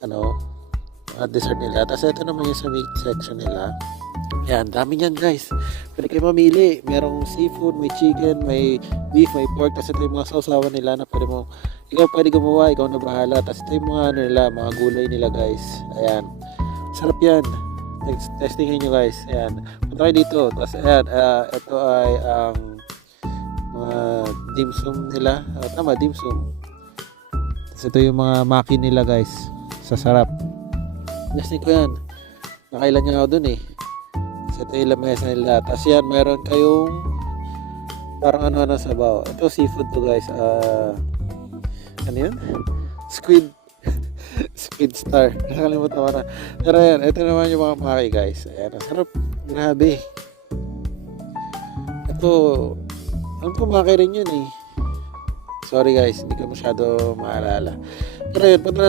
ano, dessert nila. Tapos ito naman yung sa meat section nila. Yan, dami niyan guys. Pwede kayo mamili. Merong seafood, may chicken, may beef, may pork. Tapos ito yung mga sausawan nila na pwede mo, ikaw pwede gumawa, ikaw na bahala. Tapos ito yung mga ano nila, mga gulay nila guys. Ayan. Sarap yan. Testingin nyo guys. Ayan. Punta kayo dito. Tapos ayan, ito ay ang mga dim sum nila. Tama, dim sum. Tapos ito yung mga maki nila guys. Sasarap. Testing ko yan. Nakailan nga ako dun eh. Tapos ito yung lamesa nila. Tapos yan, meron kayong parang ano sabaw. Ito seafood to guys. Ano yun? Squid. Squid star. Nakalimutan ko na. Pero yan, ito naman yung mga maki guys. Ayan, ang sarap. Grabe. Ito, alam ko maki rin yun eh. Sorry guys, hindi ko masyado maalala. Pero yun, punta